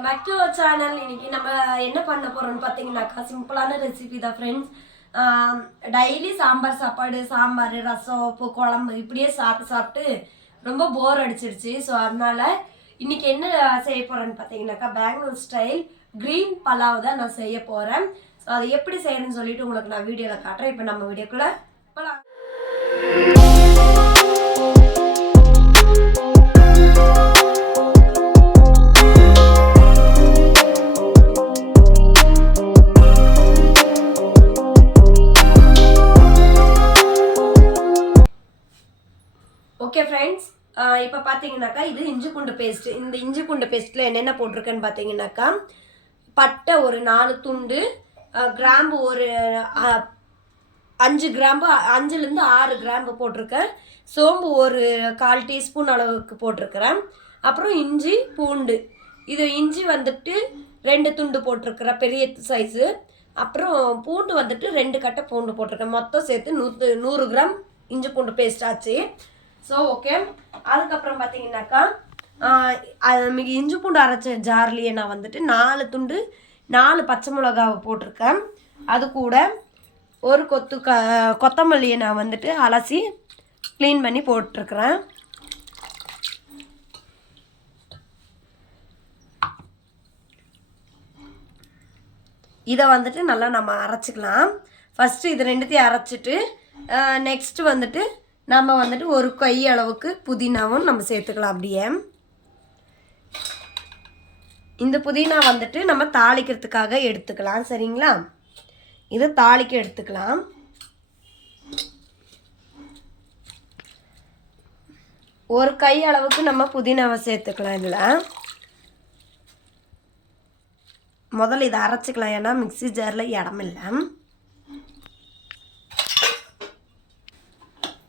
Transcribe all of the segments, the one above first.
Welcome back to our channel இன்னைக்கு நம்ம என்ன பண்ண போறோம்னு பார்த்தீங்கன்னாக்கா சிம்பிளான ரெசிபி தான் ஃப்ரெண்ட்ஸ் டெய்லி சாம்பார் சாப்பாடு சாம்பார் ரசம் உப்பு குழம்பு இப்படியே சாப்பிட்டு சாப்பிட்டு ரொம்ப போர் அடிச்சிருச்சு. ஸோ அதனால இன்னைக்கு என்ன செய்ய போறேன்னு பார்த்தீங்கன்னாக்கா பெங்களூர் ஸ்டைல் க்ரீன் பலாவ் தான் நான் செய்ய போறேன். ஸோ அதை எப்படி செய்யணும்னு சொல்லிட்டு உங்களுக்கு நான் வீடியோவில் காட்டுறேன். இப்போ நம்ம வீடியோக்குள்ள போகலாம் இப்போ பார்த்தீங்கன்னாக்கா இது இஞ்சி பூண்டு பேஸ்ட் இந்த இஞ்சி பூண்டு பேஸ்ட்டில் என்னென்ன போட்டிருக்கேன்னு பார்த்தீங்கன்னாக்கா பட்டை ஒரு நாலு துண்டு கிராம்பு ஒரு அஞ்சு கிராம்பு அஞ்சுலேருந்து ஆறு கிராம்பு போட்டிருக்கேன். சோம்பு ஒரு கால் டீஸ்பூன் அளவுக்கு போட்டிருக்கிறேன். அப்புறம் இஞ்சி பூண்டு. இது இஞ்சி வந்துட்டு ரெண்டு துண்டு போட்டிருக்கிறேன் பெரிய சைஸு அப்புறம் பூண்டு வந்துட்டு ரெண்டு கட்டை பூண்டு போட்டிருக்கேன். மொத்தம் சேர்த்து நூற்று நூறு கிராம் இஞ்சி பூண்டு பேஸ்ட் ஆச்சு. ஸோ ஓகே அதுக்கப்புறம் பார்த்தீங்கன்னாக்கா அது மிக இஞ்சி பூண்டு அரைச்ச ஜார்லேயே நான் வந்துட்டு நாலு துண்டு நாலு பச்சை மிளகாவை போட்டிருக்கேன். அது கூட ஒரு கொத்து க கொத்தமல்லியை நான் வந்துட்டு அலசி க்ளீன் பண்ணி போட்டிருக்கிறேன். இதை வந்துட்டு நல்லா நம்ம அரைச்சிக்கலாம். ஃபஸ்ட்டு இது ரெண்டுத்தையும் அரைச்சிட்டு நெக்ஸ்ட்டு வந்துட்டு நம்ம வந்துட்டு ஒரு கை அளவுக்கு புதினாவும் நம்ம சேர்த்துக்கலாம் அப்படியே. இந்த புதினா வந்துட்டு நம்ம தாளிக்கிறதுக்காக எடுத்துக்கலாம் சரிங்களா? இது தாளிக்க எடுத்துக்கலாம். ஒரு கை அளவுக்கு நம்ம புதினாவை சேர்த்துக்கலாம் இதில். முதல்ல இதை அரைச்சிக்கலாம் ஏன்னா மிக்ஸி ஜாரில் இடமில்லை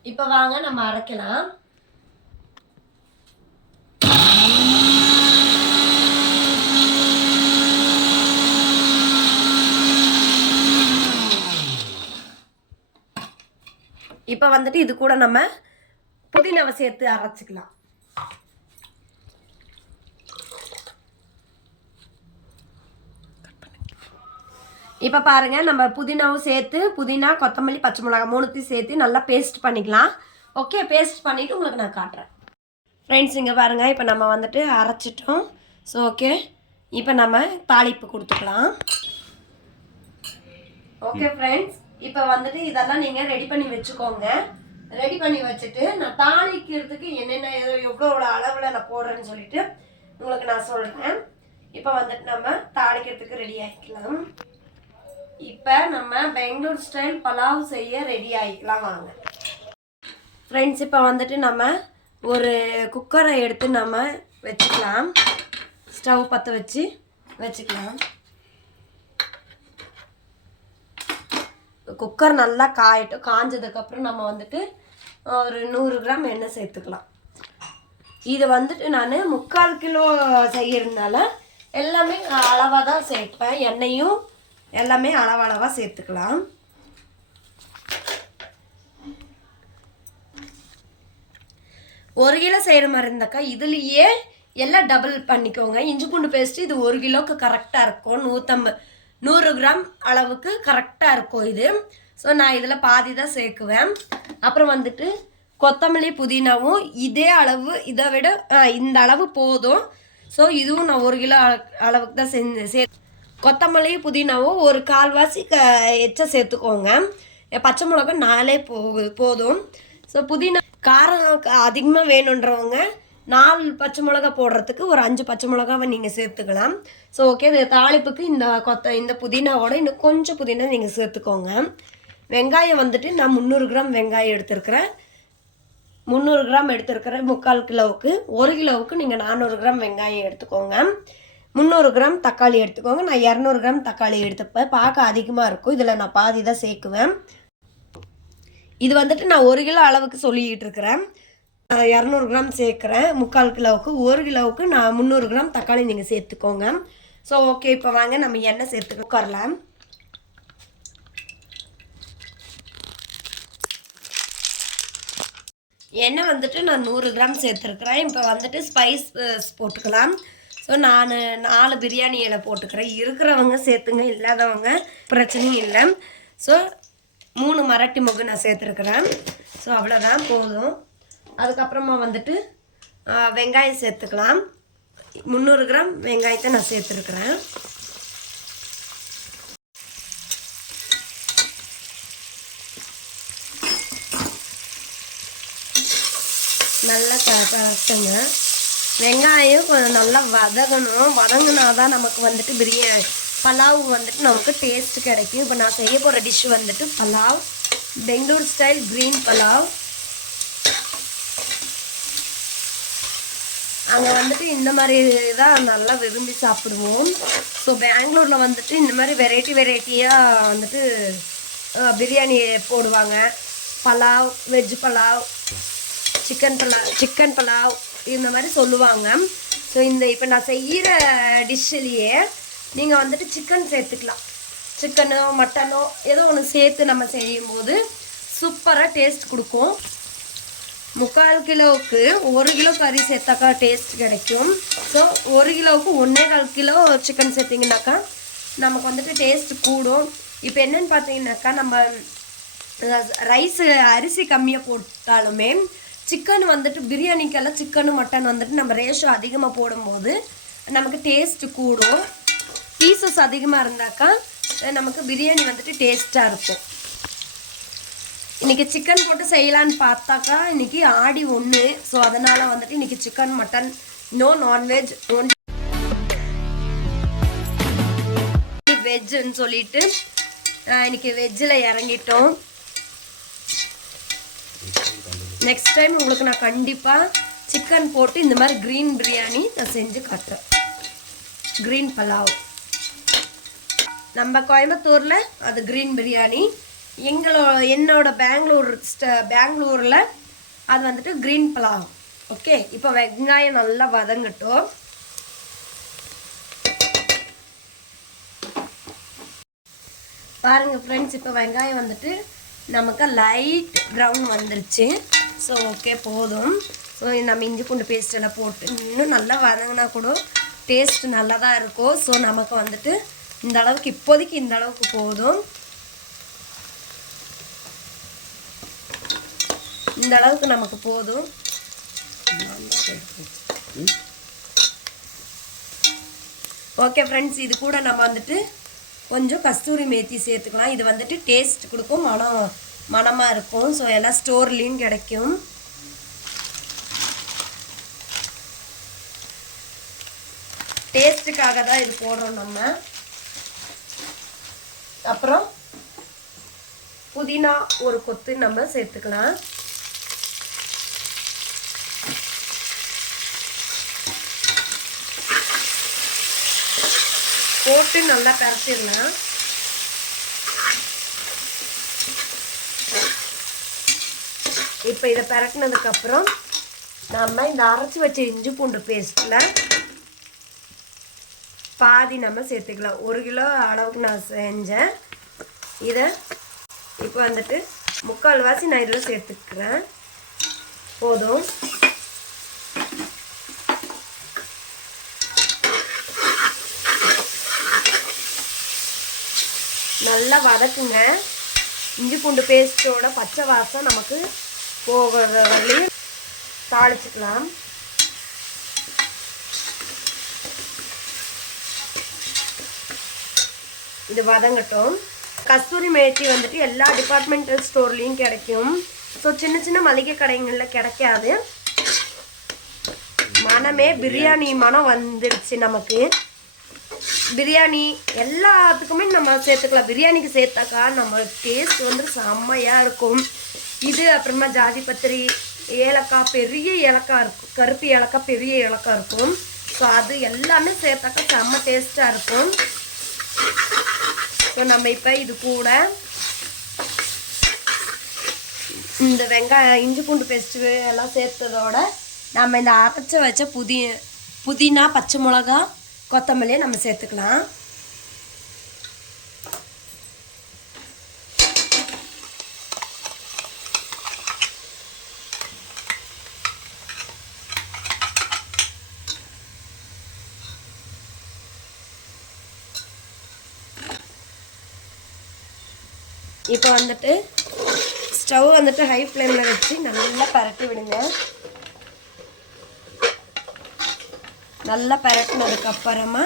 இப்போ வாங்க நம்ம அரைக்கலாம். இப்போ வந்துட்டு இது கூட நம்ம புதினாவை சேர்த்து அரைச்சிக்கலாம். இப்போ பாருங்க நம்ம புதினாவும் சேர்த்து புதினா கொத்தமல்லி பச்சை மிளகா மூணுத்தையும் சேர்த்து நல்லா பேஸ்ட் பண்ணிக்கலாம். ஓகே பேஸ்ட் பண்ணிவிட்டு உங்களுக்கு நான் காட்டுறேன். ஃப்ரெண்ட்ஸ் இங்கே பாருங்கள் இப்போ நம்ம வந்துட்டு அரைச்சிட்டோம். ஸோ ஓகே இப்போ நம்ம தாளிப்பு கொடுத்துக்கலாம். ஓகே ஃப்ரெண்ட்ஸ் இப்போ வந்துட்டு இதெல்லாம் நீங்கள் ரெடி பண்ணி வச்சுக்கோங்க. ரெடி பண்ணி வச்சுட்டு நான் தாளிக்கிறதுக்கு என்னென்ன எவ்வளோ எவ்வளோ அளவில் நான் போடுறேன்னு சொல்லிட்டு உங்களுக்கு நான் சொல்கிறேன் இப்போ வந்துட்டு நம்ம தாளிக்கிறதுக்கு ரெடி ஆகிக்கலாம் இப்போ நம்ம பெங்களூர் ஸ்டைல் பலாவ் செய்ய ரெடி ஆகிக்கலாம் வாங்க. ஃப்ரெண்ட்ஸ் இப்போ வந்துட்டு நம்ம ஒரு குக்கரை எடுத்து நம்ம வச்சுக்கலாம். ஸ்டவ் பற்ற வச்சு வச்சுக்கலாம். குக்கர் நல்லா காயட்டும். காஞ்சதுக்கப்புறம் நம்ம வந்துட்டு ஒரு நூறு கிராம் எண்ணெய் சேர்த்துக்கலாம். இது வந்துட்டு நான் முக்கால் கிலோ செய்யறதுனால எல்லாமே அளவாக தான் சேர்ப்பேன். எண்ணெயும் எல்லாமே அளவளவாக சேர்த்துக்கலாம். ஒரு கிலோ செய்கிற மாதிரி இருந்தாக்கா இதுலேயே எல்லாம் டபுள் பண்ணிக்கோங்க. இஞ்சி பூண்டு பேஸ்ட்டு இது ஒரு கிலோக்கு கரெக்டாக இருக்கும். நூற்றம்பது நூறு கிராம் அளவுக்கு கரெக்டாக இருக்கும் இது. ஸோ நான் இதில் பாதி தான் சேர்க்குவேன். அப்புறம் வந்துட்டு கொத்தமல்லி புதினாவும் இதே அளவு இதை விட இந்த அளவு போதும். ஸோ இதுவும் நான் ஒரு கிலோ அளவுக்கு தான் செஞ்சு சே கொத்தமல்லி புதினாவும் ஒரு கால்வாசி க எச்ச சேர்த்துக்கோங்க. பச்சை மிளகா நாலே போகுது போதும். ஸோ புதினா காரம் அதிகமாக வேணுன்றவங்க நாலு பச்சை மிளகா போடுறதுக்கு ஒரு அஞ்சு பச்சை மிளகாவை நீங்கள் சேர்த்துக்கலாம். ஸோ ஓகே இந்த தாளிப்புக்கு இந்த கொத்த இந்த புதினாவோட இன்னும் கொஞ்சம் புதினா நீங்கள் சேர்த்துக்கோங்க. வெங்காயம் வந்துட்டு நான் முந்நூறு கிராம் வெங்காயம் எடுத்திருக்கிறேன். முந்நூறு கிராம் எடுத்திருக்கிறேன் முக்கால் கிலோவுக்கு ஒரு கிலோவுக்கு நீங்கள் நானூறு கிராம் வெங்காயம் எடுத்துக்கோங்க. முந்நூறு கிராம் தக்காளி எடுத்துக்கோங்க. நான் இரநூறு கிராம் தக்காளி எடுத்துப்பேன். பார்க்க அதிகமாக இருக்கும். இதில் நான் பாதி தான் சேர்க்குவேன். இது வந்துட்டு நான் ஒரு கிலோ அளவுக்கு சொல்லிக்கிட்டு இருக்கிறேன். நான் இரநூறு கிராம் சேர்க்குறேன். முக்கால் கிலோவுக்கு ஒரு கிலோவுக்கு நான் முந்நூறு கிராம் தக்காளி நீங்கள் சேர்த்துக்கோங்க. ஸோ ஓகே இப்போ வாங்க. நம்ம எண்ணெய் சேர்த்துக்க உட்காரலாம். எண்ணெய் வந்துட்டு நான் நூறு கிராம் சேர்த்துருக்குறேன். இப்போ வந்துட்டு ஸ்பைஸ் போட்டுக்கலாம். ஸோ நான் நாலு பிரியாணி இலை போட்டுக்கிறேன். இருக்கிறவங்க சேர்த்துங்க இல்லாதவங்க பிரச்சனையும் இல்லை. ஸோ மூணு மரட்டி முகு நான் சேர்த்துருக்குறேன். ஸோ அவ்வளோதான் போதும். அதுக்கப்புறமா வந்துட்டு வெங்காயம் சேர்த்துக்கலாம். முந்நூறு கிராம் வெங்காயத்தை நான் சேர்த்துருக்குறேன். நல்லா கரெக்டாக வெங்காயம் கொஞ்சம் நல்லா வதங்கணும் வதங்கினா தான் நமக்கு வந்துட்டு பிரியாணி பலாவ் வந்துட்டு நமக்கு டேஸ்ட் கிடைக்கும். இப்போ நான் செய்ய போகிற டிஷ் வந்துட்டு pulao. Bangalore style green pulao. அங்கே வந்துட்டு இந்த மாதிரி தான் நல்லா விரும்பி சாப்பிடுவோம். ஸோ பெங்களூரில் வந்துட்டு இந்த மாதிரி வெரைட்டி வெரைட்டியாக வந்துட்டு பிரியாணி போடுவாங்க. Pulao veg pulao chicken pulao chicken pulao. இந்த மாதிரி சொல்லுவாங்க. ஸோ இந்த இப்போ நான் செய்கிற டிஷ்ஷிலேயே நீங்கள் வந்துட்டு சிக்கன் சேர்த்துக்கலாம். சிக்கனோ மட்டனோ ஏதோ ஒன்று சேர்த்து நம்ம செய்யும்போது சூப்பராக டேஸ்ட் கொடுக்கும். முக்கால் கிலோவுக்கு ஒரு கிலோ கறி சேர்த்தாக்கா டேஸ்ட் கிடைக்கும். ஸோ ஒரு கிலோவுக்கு ஒன்றே கால் கிலோ சிக்கன் சேர்த்திங்கனாக்கா நமக்கு வந்துட்டு டேஸ்ட் கூடும். இப்போ என்னன்னு பார்த்தீங்கன்னாக்கா நம்ம ரைஸு அரிசி கம்மியாக போட்டாலுமே சிக்கன் வந்துட்டு பிரியாணிக்கெல்லாம் சிக்கனு மட்டன் வந்துட்டு நம்ம ரேஷோ அதிகமாக போடும்போது நமக்கு டேஸ்ட் கூடும். பீசஸ் அதிகமாக இருந்தாக்கா நமக்கு பிரியாணி வந்துட்டு டேஸ்ட்டாக இருக்கும். இன்றைக்கி சிக்கன் போட்டு செய்யலான்னு பார்த்தாக்கா இன்னைக்கு ஆடி ஒன்று ஸோ அதனால் வந்துட்டு இன்னைக்கு chicken mutton no nonveg one வெஜ்ஜுன்னு சொல்லிட்டு இன்றைக்கி இன்னைக்கு வெஜ்ஜில் இறங்கிட்டோம். நெக்ஸ்ட் டைம் உங்களுக்கு நான் கண்டிப்பாக சிக்கன் போட்டு இந்த மாதிரி க்ரீன் பிரியாணி நான் செஞ்சு காட்டுறேன். க்ரீன் பலாவ் நம்ம கோயம்புத்தூரில் அது க்ரீன் பிரியாணி எங்களோ என்னோட பெங்களூர் ஸ்ட பெங்களூரில் அது வந்துட்டு க்ரீன் பலாவ் ஓகே இப்போ வெங்காயம் நல்லா வதங்கட்டும். பாருங்கள் ஃப்ரெண்ட்ஸ் இப்போ வெங்காயம் வந்துட்டு நமக்கு லைட் ப்ரௌன் வந்துருச்சு. ஸோ ஓகே போதும். ஸோ நம்ம இஞ்சி பூண்டு பேஸ்ட் எல்லாம் போட்டு இன்னும் நல்லா வதங்கினா கூட டேஸ்ட் நல்லா தான் இருக்கும் ஸோ நமக்கு வந்துட்டு இந்த அளவுக்கு இப்போதைக்கு இந்த அளவுக்கு போதும். இந்த அளவுக்கு நமக்கு போதும். ஓகே ஃப்ரெண்ட்ஸ் இது கூட நம்ம வந்துட்டு கொஞ்சம் கஸ்தூரி மேத்தி சேர்த்துக்கலாம். இது வந்துட்டு டேஸ்ட் கொடுக்கும். மனம் மணமாக இருக்கும். ஸோ எல்லாம் ஸ்டோர்லேயும் கிடைக்கும். டேஸ்ட்டுக்காக தான் இது போடுறோம் நம்ம. அப்புறம் புதினா ஒரு கொத்து நம்ம சேர்த்துக்கலாம். போட்டு நல்லா பரட்டிடலாம். இப்போ இதை பரட்டினதுக்கப்புறம் நம்ம இந்த அரைச்சி வச்ச இஞ்சி பூண்டு பேஸ்ட்டில் பாதி நம்ம சேர்த்துக்கலாம். ஒரு கிலோ அளவுக்கு நான் செஞ்சேன். இதை இப்போ வந்துட்டு முக்கால்வாசி நான் இதில் சேர்த்துக்கிறேன். போதும். நல்லா வதக்குங்க. இஞ்சி பூண்டு பேஸ்ட்டோட பச்சை வாசம் நமக்கு போகிற வரலையும் தாளிச்சுக்கலாம். இது வதங்கட்டும். கஸ்தூரி மேத்தி வந்துட்டு எல்லா டிபார்ட்மெண்டல் ஸ்டோர்லேயும் கிடைக்கும். ஸோ சின்ன சின்ன மளிகை கடைங்களில் கிடைக்காது. மனமே பிரியாணி மனம் வந்துடுச்சு நமக்கு. பிரியாணி எல்லாத்துக்குமே நம்ம சேர்த்துக்கலாம். பிரியாணிக்கு சேர்த்தாக்கா நம்ம டேஸ்ட் வந்து செம்மையாக இருக்கும். இது அப்புறமா ஜாதி பத்திரி ஏலக்காய் பெரிய ஏலக்காய் இருக்கும். கருப்பு ஏலக்காய் பெரிய ஏலக்காய் இருக்கும். ஸோ அது எல்லாமே சேர்த்தாக்கா செம்ம டேஸ்ட்டாக இருக்கும். ஸோ நம்ம இப்போ இது கூட இந்த வெங்காயம் இஞ்சி பூண்டு பேஸ்ட்டு எல்லாம் சேர்த்ததோட நம்ம இந்த அரைச்சி வச்ச புதி புதினா பச்சை மிளகா கொத்தமல்லியை நம்ம சேர்த்துக்கலாம். இப்போ வந்துட்டு ஸ்டவ் வந்துட்டு ஹை ஃப்ளேமில் வச்சு நல்லா பரட்டி விடுங்க. நல்லா பரட்டினதுக்கப்புறமா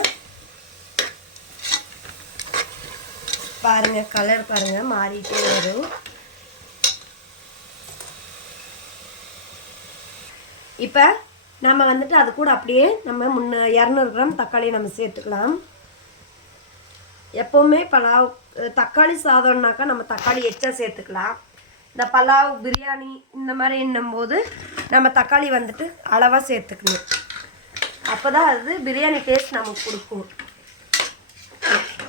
அப்புறமா கலர் பாருங்கள் மாறிட்டே வரும். இப்போ நம்ம வந்துட்டு அது கூட அப்படியே நம்ம முன்ன இரநூறு கிராம் தக்காளி நம்ம சேர்த்துக்கலாம். எப்போவுமே பலாவ் தக்காளி சாதம்னாக்கா நம்ம தக்காளி எச்சா சேர்த்துக்கலாம். இந்த பலாவ் பிரியாணி இந்த மாதிரி என்னும்போது நம்ம தக்காளி வந்துட்டு அளவாக சேர்த்துக்கணும். அப்போ தான் அது பிரியாணி டேஸ்ட் நமக்கு கொடுக்கும்.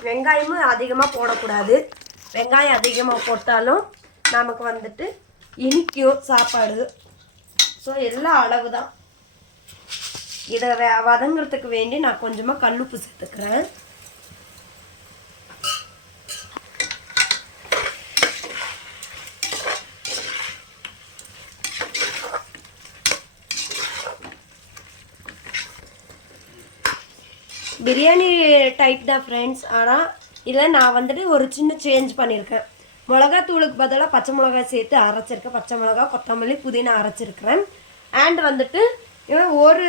வெங்காயமும் அதிகமாக போடக்கூடாது. வெங்காயம் அதிகமாக போட்டாலும் நமக்கு வந்துட்டு இனிக்கும் சாப்பாடு. ஸோ எல்லாம் அளவு தான் இதை வதங்குறதுக்கு வேண்டி நான் கொஞ்சமாக கல்லுப்பு சேர்த்துக்கிறேன். பிரியாணி டைப் தான் ஃப்ரெண்ட்ஸ் ஆனால் இதில் நான் வந்துட்டு ஒரு சின்ன சேஞ்ச் பண்ணியிருக்கேன். மிளகாத்தூளுக்கு பதிலாக பச்சை மிளகாய் சேர்த்து அரைச்சிருக்கேன். பச்சை மிளகா கொத்தமல்லி புதினா அரைச்சிருக்கிறேன். அண்ட் வந்துட்டு இவன் ஒரு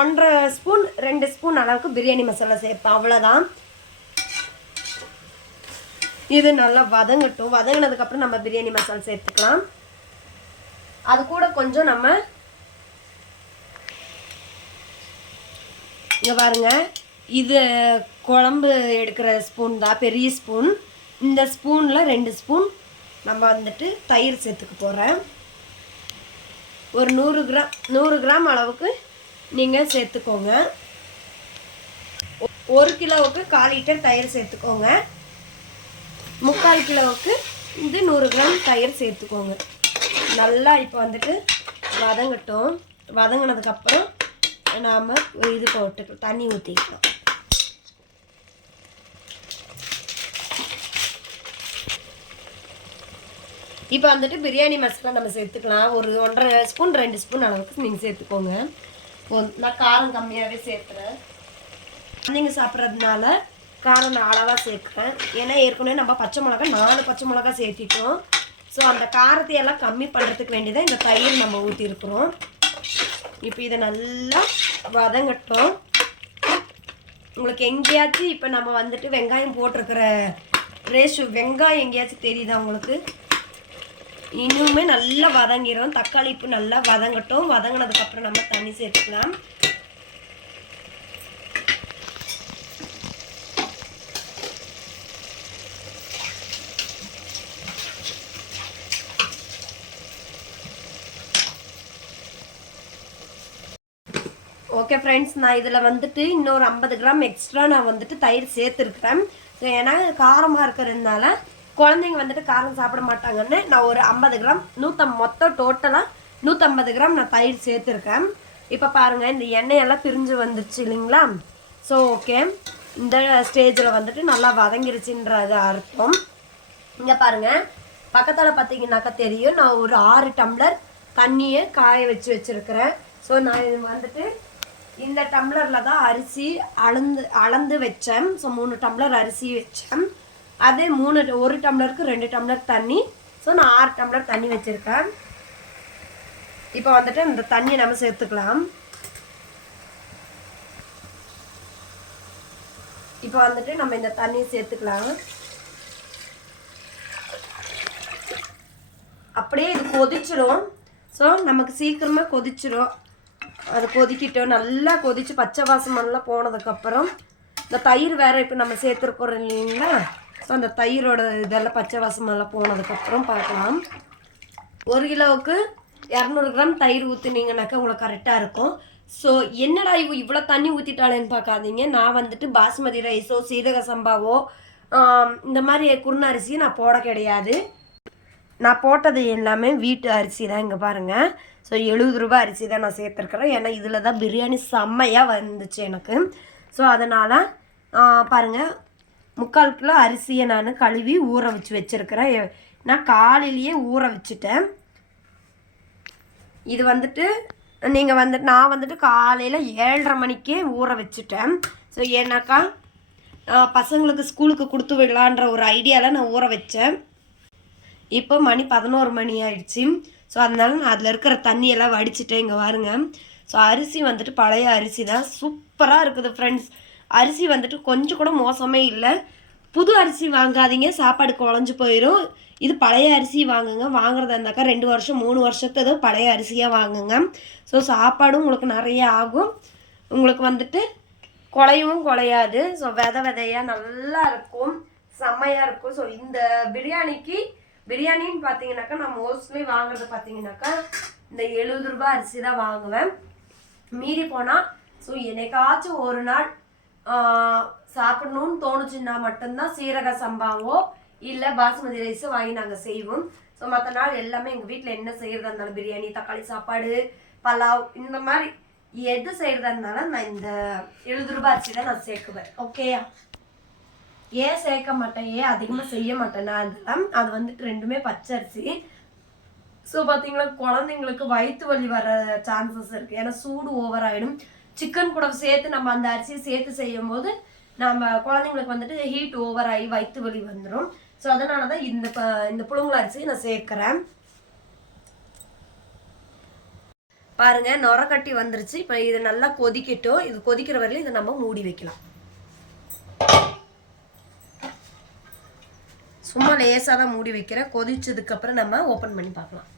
ஒன்றரை ஸ்பூன் ரெண்டு ஸ்பூன் அளவுக்கு பிரியாணி மசாலா சேர்ப்பேன். அவ்வளோதான் இது நல்லா வதங்கட்டும். வதங்கினதுக்கப்புறம் நம்ம பிரியாணி மசாலா சேர்த்துக்கலாம். அது கூட கொஞ்சம் நம்ம இங்கே பாருங்கள் இது குழம்பு எடுக்கிற ஸ்பூன் தான் பெரிய ஸ்பூன் இந்த ஸ்பூனில் ரெண்டு ஸ்பூன் நம்ம வந்துட்டு தயிர் சேர்த்துக்க போகிறேன் ஒரு நூறு கிராம் நூறு கிராம் அளவுக்கு நீங்கள் சேர்த்துக்கோங்க. ஒ- ஒரு கிலோவுக்கு கால் லிட்டர் தயிர் சேர்த்துக்கோங்க. முக்கால் கிலோவுக்கு இது நூறு கிராம் தயிர் சேர்த்துக்கோங்க. நல்லா இப்போ வந்துட்டு வதங்கட்டும். வதங்கினதுக்கப்புறம் நாம் இது போட்டு தண்ணி ஊற்றிக்கலாம் இப்போ வந்துட்டு பிரியாணி மசாலா நம்ம சேர்த்துக்கலாம். ஒரு ஒன்றரை ஸ்பூன் ரெண்டு ஸ்பூன் அளவுக்கு நீங்கள் சேர்த்துக்கோங்க. நான் காரம் கம்மியாகவே சேர்த்துறேன் குழந்தைங்க சாப்பிட்றதுனால காரம் நான் அளவாக சேர்க்குறேன். ஏன்னா ஏற்கனவே நம்ம பச்சை மிளகா நாலு பச்சை மிளகா சேர்த்திட்டோம். ஸோ அந்த காரத்தை எல்லாம் கம்மி பண்ணுறதுக்கு வேண்டியதான் இந்த தயிர் நம்ம ஊற்றிருக்கிறோம் இப்போ இதை நல்லா வதங்கட்டும். உங்களுக்கு எங்கேயாச்சும் இப்போ நம்ம வந்துட்டு வெங்காயம் போட்டிருக்கிற ரேஷு வெங்காயம் எங்கேயாச்சும் தெரியுதா உங்களுக்கு? இன்னுமே நல்லா வதங்கிடும் தக்காளி இப்போ நல்லா வதங்கட்டும். வதங்கினதுக்கப்புறம் நம்ம தண்ணி சேர்த்துக்கலாம். ஓகே ஃப்ரெண்ட்ஸ் நான் இதில் வந்துட்டு இன்னொரு ஐம்பது கிராம் எக்ஸ்ட்ரா நான் வந்துட்டு தயிர் சேர்த்துருக்குறேன். ஸோ ஏன்னா காரமாக இருக்கிறதுனால குழந்தைங்க வந்துட்டு காரம் சாப்பிட மாட்டாங்கன்னு நான் ஒரு ஐம்பது கிராம் நூற்றம் மொத்தம் டோட்டலாக நூற்றம்பது கிராம் நான் தயிர் சேர்த்துருக்கேன். இப்போ பாருங்கள் இந்த எண்ணெயெல்லாம் பிரிஞ்சு வந்துருச்சு இல்லைங்களா? ஸோ ஓகே இந்த ஸ்டேஜில் வந்துட்டு நல்லா வதங்கிருச்சுன்றது அர்த்தம். இங்கே பாருங்கள் பக்கத்தில் பார்த்தீங்கன்னாக்கா தெரியும் நான் ஒரு ஆறு டம்ளர் தண்ணியை காய வச்சு வச்சுருக்கிறேன். ஸோ நான் இது வந்துட்டு இந்த டம்ளரில் தான் அரிசி அளந்து அளந்து வச்சேன். ஸோ மூணு டம்ளர் அரிசி வச்சேன். அதே மூணு ஒரு டம்ளருக்கு ரெண்டு டம்ளர் தண்ணி. ஸோ நான் ஆறு டம்ளர் தண்ணி வச்சுருக்கேன். இப்போ வந்துட்டு இந்த தண்ணியை நம்ம சேர்த்துக்கலாம். இப்போ வந்துட்டு நம்ம இந்த தண்ணியை சேர்த்துக்கலாம். அப்படியே இது கொதிச்சிடும் ஸோ நமக்கு சீக்கிரமாக கொதிச்சிடும் அது கொதிக்கிட்டோம் நல்லா கொதிச்சு பச்சை வாசமெல்லாம் போனதுக்கப்புறம் இந்த தயிர் வேறு இப்போ நம்ம சேர்த்துருக்குறோம் இல்லைங்களா? ஸோ அந்த தயிரோட இதெல்லாம் பச்சை வாசமெல்லாம் போனதுக்கப்புறம் பார்க்கலாம். ஒரு கிலோவுக்கு இரநூறு கிராம் தயிர் ஊற்றுனீங்கனாக்கா உங்களுக்கு கரெக்டாக இருக்கும். ஸோ என்னடா இவ இவ்வளோ தண்ணி ஊற்றிட்டாளேன்னு பார்க்காதீங்க. நான் வந்துட்டு பாஸ்மதி ரைஸோ சீரக சம்பாவோ இந்த மாதிரி குருண அரிசி நான் போட கிடையாது. நான் போட்டது எல்லாமே வீட்டு அரிசி தான் இங்கே பாருங்கள் ஸோ எழுபது ரூபாய் அரிசி தான் நான் சேர்த்துருக்குறேன். ஏன்னா இதில் தான் பிரியாணி செம்மையாக வந்துச்சு எனக்கு. ஸோ அதனால் பாருங்கள் முக்கால் கிலோ அரிசியை நான் கழுவி ஊற வச்சு வச்சுருக்கிறேன். நான் காலையிலேயே ஊற வச்சுட்டேன். இது வந்துட்டு நீங்கள் வந்துட்டு நான் வந்துட்டு காலையில் ஏழரை மணிக்கே ஊற வச்சுட்டேன். ஸோ ஏன்னாக்கா பசங்களுக்கு ஸ்கூலுக்கு கொடுத்து விடலான்ற ஒரு ஐடியாவில் நான் ஊற வச்சேன். இப்போ மணி பதினோரு மணி ஆயிடுச்சு. ஸோ அதனால நான் அதில் இருக்கிற தண்ணியெல்லாம் வடிச்சுட்டேன். இங்கே பாருங்க. ஸோ அரிசி வந்துட்டு பழைய அரிசி தான். சூப்பராக இருக்குது ஃப்ரெண்ட்ஸ் அரிசி வந்துட்டு கொஞ்சம் கூட மோசமே இல்லை. புது அரிசி வாங்காதீங்க சாப்பாடு குழஞ்சி போயிடும் இது பழைய அரிசி வாங்குங்க. வாங்குறதா இருந்தாக்கா ரெண்டு வருஷம் மூணு வருஷத்துக்கு பழைய அரிசியாக வாங்குங்க. ஸோ சாப்பாடும் உங்களுக்கு நிறைய ஆகும். உங்களுக்கு வந்துட்டு குலையவும் குலையாது. ஸோ விதை விதையாக நல்லா இருக்கும். செம்மையாக இருக்கும். ஸோ இந்த பிரியாணிக்கு பிரியாணின்னு பார்த்தீங்கன்னாக்கா நான் மோஸ்ட்லி வாங்குறது பார்த்தீங்கன்னாக்கா இந்த எழுபது ரூபாய் அரிசி தான் வாங்குவேன். மீறி போனால் ஸோ என்னைக்காச்சும் ஒரு நாள் சாப்பிடணும்னு தோணுச்சுன்னா மட்டும்தான் சீரக சம்பாவோ இல்லை பாசுமதி ரைஸோ வாங்கி நாங்கள் செய்வோம். ஸோ மற்ற நாள் எல்லாமே எங்கள் வீட்டில் என்ன செய்கிறதா இருந்தாலும் பிரியாணி தக்காளி சாப்பாடு பலாவ் இந்த மாதிரி எது செய்கிறதா இருந்தாலும் நான் இந்த எழுபது ரூபாய் அரிசி தான் நான் சேர்க்குவேன். ஓகேயா ஏன் சேர்க்க மாட்டேன்? ஏன் அதிகமாக செய்ய மாட்டேன் நான் அதெல்லாம் அது வந்துட்டு ரெண்டுமே பச்சரிசி. ஸோ பார்த்தீங்களா குழந்தைங்களுக்கு வயிற்று வலி வர சான்சஸ் இருக்குது ஏன்னா சூடு ஓவர் ஆகிடும் சிக்கன் கூட சேர்த்து நம்ம அந்த அரிசியை சேர்த்து செய்யும் போது நம்ம குழந்தைங்களுக்கு வந்துட்டு ஹீட் ஓவர் ஆகி வயிற்று வலி வந்துடும் ஸோ அதனால தான் இந்த ப- இந்த புழுங்கல் அரிசியை நான் சேர்க்குறேன். பாருங்க நுரக்கட்டி வந்துருச்சு. இப்போ இது நல்லா கொதிக்கட்டும். இது கொதிக்கிற வரையிலும் இதை நம்ம மூடி வைக்கலாம். சும்மா லேசாக தான் மூடி வைக்கிறேன். கொதிச்சதுக்கப்புறம் நம்ம ஓப்பன் பண்ணி பார்க்கலாம்.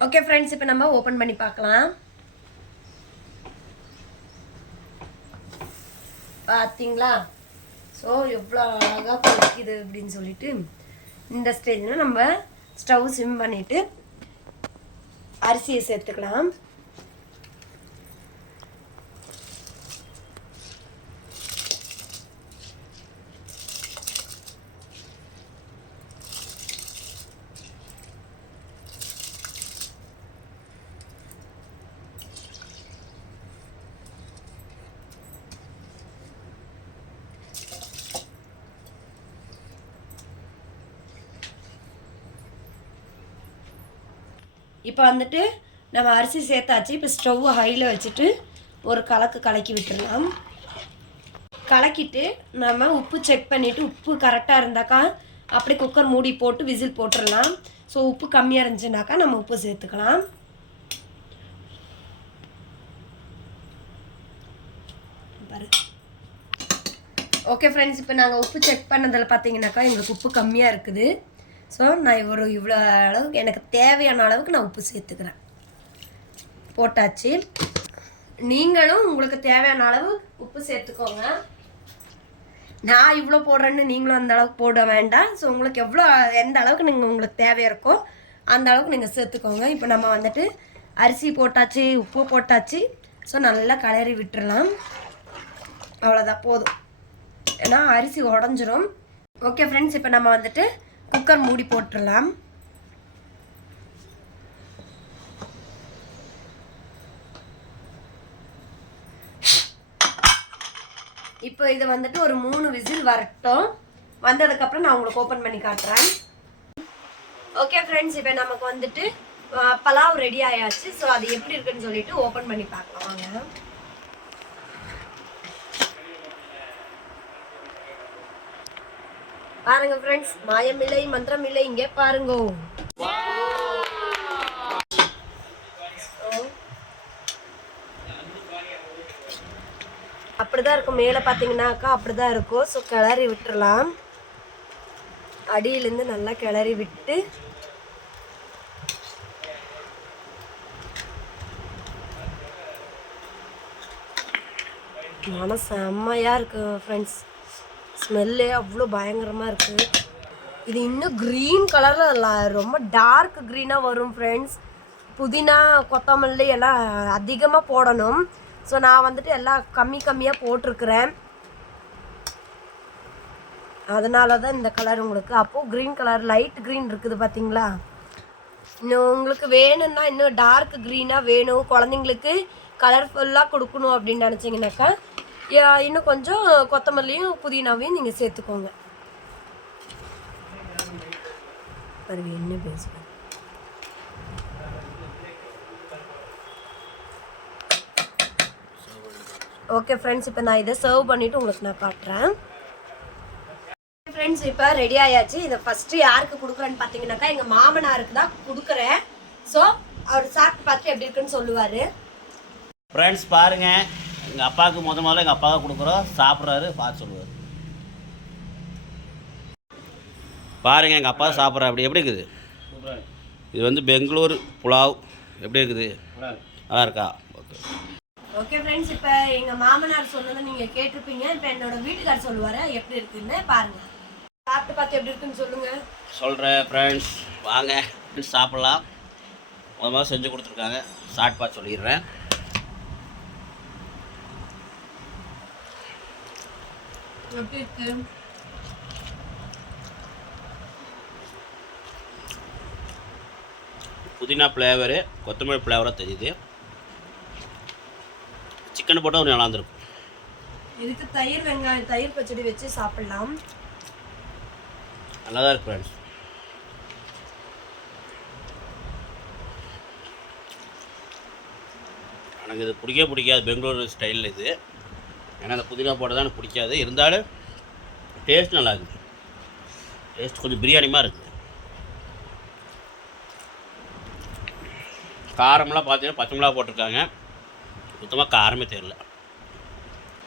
ஓகே ஃப்ரெண்ட்ஸ் இப்போ நம்ம ஓப்பன் பண்ணி பார்க்கலாம். பார்த்தீங்களா ஸோ எவ்வளோ அழகாக கொதிக்குது அப்படின்னு சொல்லிட்டு இந்த ஸ்டேஜில் நம்ம ஸ்டவ் சிம் பண்ணிவிட்டு அரிசியை சேர்த்துக்கலாம். இப்போ வந்துட்டு நம்ம அரிசி சேர்த்தாச்சு. இப்போ ஸ்டவ் ஹையில் வச்சுட்டு ஒரு கலக்கு கலக்கி விட்டுடலாம். கலக்கிட்டு நம்ம உப்பு செக் பண்ணிவிட்டு உப்பு கரெக்டாக இருந்தாக்கா அப்படி குக்கர் மூடி போட்டு விசில் போட்டுடலாம். ஸோ உப்பு கம்மியாக இருந்துச்சுனாக்கா நம்ம உப்பு சேர்த்துக்கலாம். பாரு. ஓகே ஃப்ரெண்ட்ஸ் இப்போ நாங்கள் உப்பு செக் பண்ணதில் பார்த்தீங்கன்னாக்கா எங்களுக்கு உப்பு கம்மியாக இருக்குது. ஸோ நான் ஒரு இவ்வளோ அளவுக்கு எனக்கு தேவையான அளவுக்கு நான் உப்பு சேர்த்துக்கிறேன். போட்டாச்சு. நீங்களும் உங்களுக்கு தேவையான அளவு உப்பு சேர்த்துக்கோங்க. நான் இவ்வளோ போடுறேன்னு நீங்களும் அந்த அளவுக்கு போட வேண்டாம். ஸோ உங்களுக்கு எவ்வளோ எந்த அளவுக்கு நீங்கள் உங்களுக்கு தேவை இருக்கோ அந்த அளவுக்கு நீங்கள் சேர்த்துக்கோங்க. இப்போ நம்ம வந்துட்டு அரிசி போட்டாச்சு உப்பு போட்டாச்சு. ஸோ நல்லா கலரி விட்டுறலாம். அவ்வளோதான் போதும். ஏன்னா அரிசி உடஞ்சிரும். ஓகே ஃப்ரெண்ட்ஸ் இப்போ நம்ம வந்துட்டு குக்கர் மூடி போட்டுடலாம் இப்போ இது வந்துட்டு ஒரு மூணு விசில் வரட்டும். வந்ததுக்கப்புறம் நான் உங்களுக்கு ஓப்பன் பண்ணி காட்டுறேன். ஓகே ஃப்ரெண்ட்ஸ் இப்போ நமக்கு வந்துட்டு பலாவ் ரெடி ஆயாச்சு. ஸோ அது எப்படி இருக்குன்னு சொல்லிட்டு ஓப்பன் பண்ணி பார்க்கலாம். வாங்க. பாருங்க ஃப்ரெண்ட்ஸ் மாயம் இல்லை மந்திரம் இல்லை இங்கே பாருங்க. அப்படிதான் இருக்கும். மேலே பார்த்தீங்கன்னாக்கா அப்படிதான் இருக்கும். ஸோ கிளறி விட்டுறலாம். அடியிலேருந்து நல்லா கிளறி விட்டு. மன செம்மையாக இருக்கு ஃப்ரெண்ட்ஸ் ஸ்மெல்லே அவ்வளோ பயங்கரமாக இருக்குது இது இன்னும் க்ரீன் கலரில் ரொம்ப டார்க் க்ரீனாக வரும் ஃப்ரெண்ட்ஸ் புதினா கொத்தமல்லி எல்லாம் அதிகமாக போடணும். ஸோ நான் வந்துட்டு எல்லாம் கம்மி கம்மியாக போட்டிருக்கிறேன். அதனால தான் இந்த கலர் உங்களுக்கு. அப்போது க்ரீன் கலர் லைட் க்ரீன் இருக்குது பார்த்தீங்களா இன்னும் உங்களுக்கு வேணும்னா இன்னும் டார்க் க்ரீனாக வேணும். குழந்தைங்களுக்கு கலர்ஃபுல்லாக கொடுக்கணும் அப்படின்னு நினச்சிங்கனாக்கா இன்னும் கொஞ்சம் கொத்தமல்லியும் புதினாவையும் நீங்கள் சேர்த்துக்கோங்க. பாருங்க என்ன பேசுவேன் ஓகே ஃப்ரெண்ட்ஸ் இப்போ நான் இதை சர்வ் பண்ணிவிட்டு உங்களுக்கு நான் காட்டுறேன். ஃப்ரெண்ட்ஸ் இப்போ ரெடி ஆயாச்சு. இதை ஃபஸ்ட்டு யாருக்கு கொடுக்குறேன்னு பார்த்தீங்கன்னாக்கா எங்கள் மாமனாருக்கு தான் கொடுக்குறேன். ஸோ அவர் சாப்பிட்டு பார்த்து எப்படி இருக்குன்னு சொல்லுவார். ஃப்ரெண்ட்ஸ் பாருங்க. எங்கள் அப்பாவுக்கு முத முதல்ல எங்கள் அப்பாவுக்கு கொடுக்குறோம். சாப்பிட்றாரு பார்த்து சொல்லுவார். பாருங்க எங்கள் அப்பா சாப்பிட்ற அப்படி எப்படி இருக்குது? இது வந்து பெங்களூர் புலாவ். எப்படி இருக்குது? நல்லா இருக்கா? ஓகே. ஓகே ஃப்ரெண்ட்ஸ் இப்போ எங்கள் மாமனார் சொன்னதை நீங்கள் கேட்டிருப்பீங்க. இப்போ என்னோட வீட்டுக்கார் சொல்லுவார் எப்படி இருக்குன்னு பாருங்க. சாப்பிட்டு பார்த்து எப்படி இருக்குன்னு சொல்லுங்கள் சொல்கிறேன் ஃப்ரெண்ட்ஸ் வாங்க. சாப்பிட்லாம். முத முதல்ல செஞ்சு கொடுத்துருக்காங்க. சாட் பார்த்து சொல்லிடுறேன். எப்படி இருக்கு புதினா ஃப்ளேவரு கொத்தமல்லி ஃப்ளேவராக தெரியுது. சிக்கன் போட்டால் ஒரு நல்லா இருந்திருக்கும். இதுக்கு தயிர் வெங்காயம் தயிர் பச்சடி வச்சு சாப்பிடலாம். நல்லா தான் இருக்கு ஃப்ரெண்ட்ஸ் எனக்கு இது பிடிக்கவே பிடிக்காது பெங்களூர் ஸ்டைலில் இது. ஏன்னா அந்த புதினா போட்டு தான் பிடிக்காது. இருந்தாலும் டேஸ்ட் நல்லா இருக்குது டேஸ்ட் கொஞ்சம் பிரியாணி மாதிரி இருக்குது காரமெல்லாம் பார்த்தீங்கன்னா பச்சை மிளகா போட்டிருக்காங்க. சுத்தமாக காரமே தெரியல.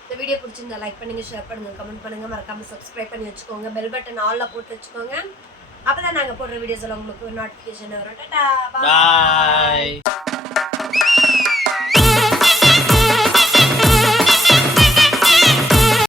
இந்த வீடியோ பிடிச்சிருந்தா லைக் பண்ணுங்க ஷேர் பண்ணுங்க கமெண்ட் பண்ணுங்க. மறக்காம சப்ஸ்கிரைப் பண்ணி வச்சுக்கோங்க. பெல் பட்டன் ஆல்ல போட்டு வச்சுக்கோங்க. அப்பதான் நாங்க போடுற வீடியோஸ் எல்லாம் உங்களுக்கு நோட்டிஃபிகேஷன் வரும். டாடா. பாய்